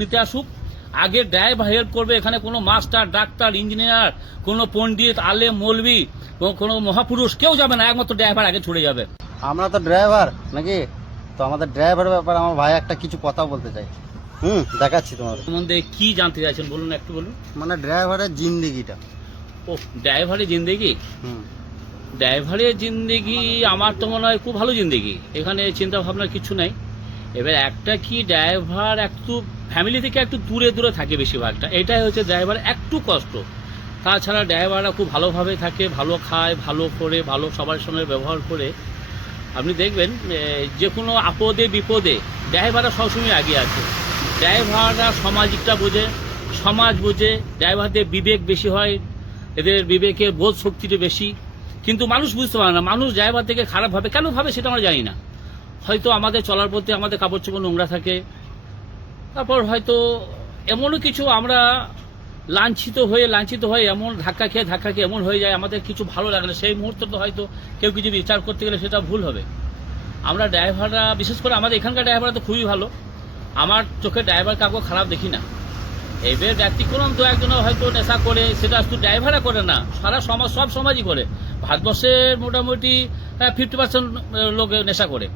নিতে আসুক, আগে ড্রাইভার হেল্প করবে। এখানে কোনো মাস্টার, ডাক্তার, ইঞ্জিনিয়ার, কোনো পণ্ডিত, আলেম, মৌলবি, কোনো মহাপুরুষ কেউ যাবে না, একমাত্র ড্রাইভার আগে ছুটে যাবে। আমরা তো ড্রাইভার নাকি, তো আমাদের ড্রাইভারের ব্যাপারে আমার ভাই একটা কিছু কথা বলতে চাই। দেখাচ্ছি তোমাদের সম্বন্ধে কি জানতে চাইছেন বলুন, একটু বলুন। মানে ড্রাইভারের জিন্দেগিটা। ও, ড্রাইভারের জিন্দেগি। হুম ড্রাইভারের জিন্দেগি আমার তো মনে হয় খুব ভালো জিন্দেগি, এখানে চিন্তা ভাবনার কিছু নাই। এবার একটা কি, ড্রাইভার একটু ফ্যামিলি থেকে একটু দূরে দূরে থাকে বেশিরভাগটা, এটাই হচ্ছে ড্রাইভার একটু কষ্ট। তাছাড়া ড্রাইভাররা খুব ভালোভাবে থাকে, ভালো খায়, ভালো করে, ভালো সবার সঙ্গে ব্যবহার করে। আপনি দেখবেন যে কোনো আপদে বিপদে ড্রাইভাররা সবসময় আগে আছে। ড্রাইভাররা সামাজিকটা বোঝে, সমাজ বোঝে, ড্রাইভারদের বিবেক বেশি হয়, এদের বিবেকের বোধ শক্তিটা বেশি। কিন্তু মানুষ বুঝতে পারে না, মানুষ ড্রাইভার থেকে খারাপ ভাবে, কেন ভাবে সেটা আমরা জানি না। হয়তো আমাদের চলার পথে আমাদের কাপড় চোপড় নোংরা থাকে, তারপর হয়তো এমনও কিছু আমরা লাঞ্ছিত হয়ে এমন ধাক্কা খেয়ে এমন হয়ে যায়, আমাদের কিছু ভালো লাগে না। সেই মুহূর্তে তো হয়তো কেউ কিছু বিচার করতে গেলে সেটা ভুল হবে। আমরা ড্রাইভাররা, বিশেষ করে আমাদের এখানকার ড্রাইভাররা তো খুবই ভালো। আমার চোখে ড্রাইভার কাউকে খারাপ দেখি না। এবার ব্যতিক্রম তো একজন হয়তো নেশা করে, সেটা শুধু ড্রাইভাররা করে না, সারা সমাজ, সব সমাজই করে। ভারতবর্ষের মোটামুটি 50% লোক নেশা করে,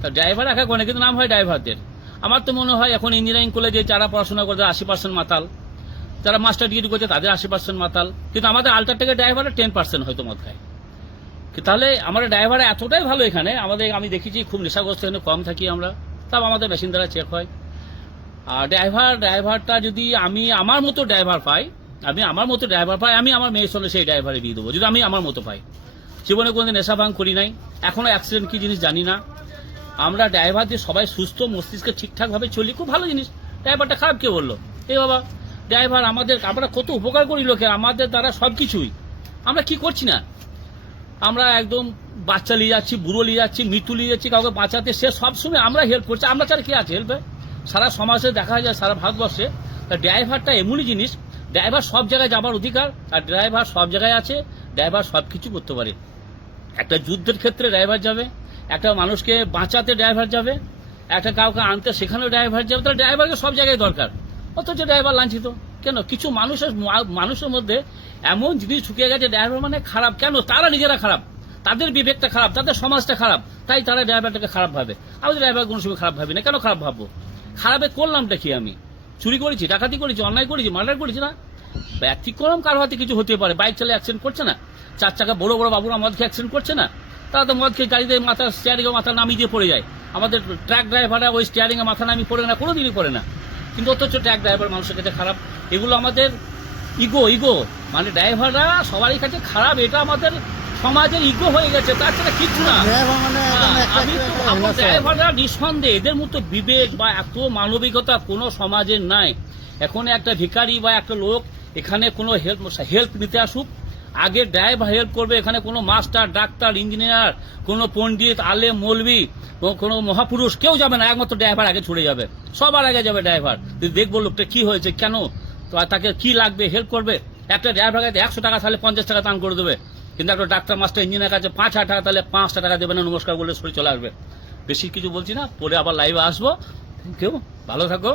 তা ড্রাইভার একা করে না, কিন্তু নাম হয় ড্রাইভারদের। আমার তো মনে হয় এখন ইঞ্জিনিয়ারিং কলেজে যারা পড়াশোনা করে 80% মাতাল, যারা মাস্টার ডিগ্রি করছে তাদের 80% মাতাল, কিন্তু আমাদের আল্ট্রাটেকের ড্রাইভারের 10% হয়তো মদ খায়। তাহলে আমাদের ড্রাইভার এতটাই ভালো এখানে, আমি দেখেছি খুব নেশাগ্রস্ত এখানে কম থাকি আমরা, তাও আমাদের মেশিন দ্বারা চেক হয়। আর ড্রাইভারটা যদি আমি আমার মতো ড্রাইভার পাই, আমি আমার মেয়ের সঙ্গে সেই ড্রাইভারে দিয়ে দেবো, যদি আমি আমার মতো পাই। জীবনে কোনোদিন নেশা ভাঙ করি নাই, এখনো অ্যাক্সিডেন্ট কি জিনিস জানি না। আমরা ড্রাইভার যে সবাই সুস্থ মস্তিষ্কে ঠিকঠাকভাবে চলি, খুব ভালো জিনিস। ড্রাইভারটা খারাপ কে বললো? বাবা, ড্রাইভার আমরা কত উপকার করি লোকের, আমাদের দ্বারা সব কিছুই। আমরা কি করছি না, আমরা একদম বাচ্চা নিয়ে যাচ্ছি, বুড়ো নিয়ে যাচ্ছি, মৃত্যু নিয়ে যাচ্ছি কাউকে বাঁচাতে, সে সবসময় আমরা হেল্প করছি। আমরা ছাড়া কে আছে হেল্পে? সারা সমাজে দেখা যায়, সারা ভারতবর্ষে। ড্রাইভারটা এমনই জিনিস, ড্রাইভার সব জায়গায় যাবার অধিকার, আর ড্রাইভার সব জায়গায় আছে, ড্রাইভার সব কিছু করতে পারে। একটা যুদ্ধের ক্ষেত্রে ড্রাইভার যাবে, একটা মানুষকে বাঁচাতে ড্রাইভার যাবে, একটা কাউকে আনতে সেখানেও ড্রাইভার যাবে। তাহলে ড্রাইভারকে সব জায়গায় দরকার, অথচ ড্রাইভার লাঞ্ছিত কেন? কিছু মানুষের মধ্যে এমন জিনিস ঢুকে গেছে, ড্রাইভার মানে খারাপ। কেন? তারা নিজেরা খারাপ, তাদের বিবেকটা খারাপ, তাদের সমাজটা খারাপ, তাই তারা ড্রাইভারটাকে খারাপ ভাবে। আমি ড্রাইভার কোনো সময় খারাপ ভাবি না। কেন খারাপ ভাববো? খারাপে করলামটা কি? আমি চুরি করেছি, ডাকাতি করেছি, অন্যায় করেছি, মার্ডার করেছি না? ব্যতিক্রম কারো হাতে কিছু হতে পারে, বাইক চালিয়ে অ্যাক্সিডেন্ট করছে না, 4 চাকা বড় বড় বাবুরা মদ খেয়ে অ্যাক্সিডেন্ট করছে না, তারা তো মদ খেয়ে গাড়িতে স্টিয়ারিংয়ে মাথা নামিয়ে দিয়ে পড়ে যায়। আমাদের ট্রাক ড্রাইভাররা ওই স্টিয়ারিংয়ে মাথা নামিয়ে পড়ে না, কোনোদিনই করে না, কিন্তু অথচ ট্রাক ড্রাইভার মানুষের কাছে খারাপ। এগুলো আমাদের ইগো, মানে ড্রাইভাররা সবারই কাছে খারাপ, এটা আমাদের সমাজের ইগো হয়ে গেছে, তাছাড়া কিছু না। ড্রাইভাররা নিঃসন্দেহে, এদের মতো বিবেক বা এত মানবিকতা কোনো সমাজের নাই। এখন একটা ভিখারি বা একটা লোক এখানে কোনো হেল্প নিতে আসুক, আগে ড্রাইভার হেল্প করবে। এখানে কোনো মাস্টার, ডাক্তার, ইঞ্জিনিয়ার, কোনো পণ্ডিত, আলেম, মৌলবি, কোনো মহাপুরুষ কেউ যাবে না, একমাত্র ড্রাইভার আগে ছুটে যাবে, সবার আগে যাবে ড্রাইভার। দেখবো লোকটা কি হয়েছে, কেন, তাকে কি লাগবে, হেল্প করবে। একটা ড্রাইভার কাছে 100 টাকা তাহলে 50 টাকা দান করে দেবে, কিন্তু একটা ডাক্তার, মাস্টার, ইঞ্জিনিয়ার কাছে 5,000 টাকা তাহলে 5টা টাকা দেবে না, নমস্কার বলে সরে চলে আসবে। বেশি কিছু বলছি না, পরে আবার লাইভে আসবো। থ্যাংক ইউ, ভালো থাকো।